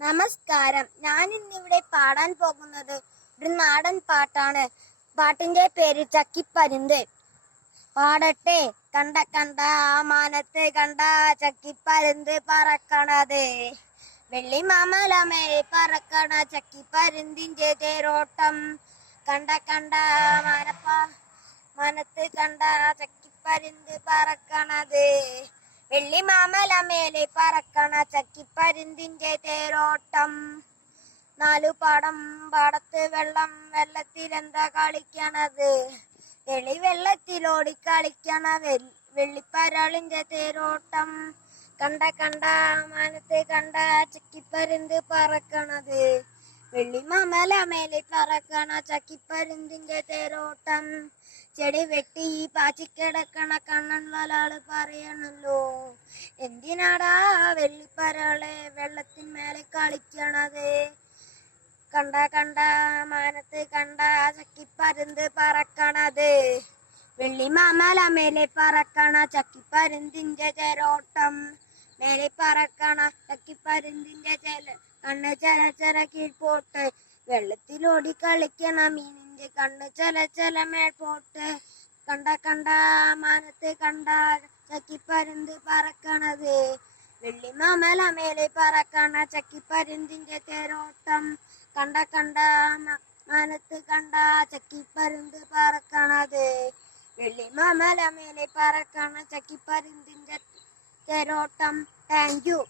നമസ്കാരം. ഞാൻ ഇന്നിവിടെ പാടാൻ പോകുന്നത് ഒരു നാടൻ പാട്ടാണ്. പാട്ടിന്റെ പേര് ചക്കിപ്പരുന്ത്. പാടട്ടെ. കണ്ട കണ്ട മാനത്ത് കണ്ട ചക്കിപ്പരുന്ത് പറക്കണത്, വെള്ളി മാമലമേലെ പറക്കണ ചക്കിപ്പരുന്തിന്റെ തേരോട്ടം. കണ്ട കണ്ട മാനത്ത് കണ്ട ചക്കിപ്പരുന്ത് പറക്കണത്, വെള്ളി മാമലമേലെ പറക്കണ ചക്കിപ്പരുന്തിന്റെ തേരോട്ടം. നാലു പാടത്ത് വെള്ളം, വെള്ളത്തിലെന്താ കളിക്കണത്, വെള്ളത്തിലോടി കളിക്കണ വെള്ളിപ്പരാളിന്റെ തേരോട്ടം. കണ്ട കണ്ട മാനത്ത് കണ്ട ചക്കിപ്പരുന്ത് പറക്കണത്, വെള്ളി മാമലമേലെ പറക്കണ ചക്കിപ്പരുന്തിന്റെ തേരോട്ടം. ചെടി വെട്ടി പാച്ചിക്കിടക്കണ കണ്ണൻ വലാള് പറയണല്ലോ, എന്തിനാടാ വെള്ളിപ്പരാളെ വെള്ളത്തിന്മേലെ കളിക്കണത്. കണ്ട കണ്ട മാനത്ത് കണ്ട ചക്കിപ്പരുന്ത് പറക്കണത്, വെള്ളി മാമലമേലെ പറക്കണ ചക്കിപ്പരുന്തിന്റെ തേരോട്ടം. മേലെ പറക്കണ ചക്കിപ്പരുന്തിന്റെ കണ്ണ് ചല കീഴ്പോട്ട്, വെള്ളത്തിലോടി കളിക്കണ മീനിന്റെ കണ്ണ് ചല മേൽപോട്ട്. കണ്ട കണ്ട മാനത്ത് കണ്ട ചക്കിപ്പരുന്ത് പറക്കണത്, വെള്ളി മാമലമേലെ പറക്കണ ചക്കിപ്പരുന്തിന്റെ തേരോട്ടം. കണ്ട കണ്ട മാനത്ത് കണ്ട ചക്കിപ്പരുന്ത് പറക്കണത്, വെള്ളി മാമലമേലെ പറക്കണ ചക്കിപ്പരുന്തിന്റെ തേരോട്ടം. Thank U.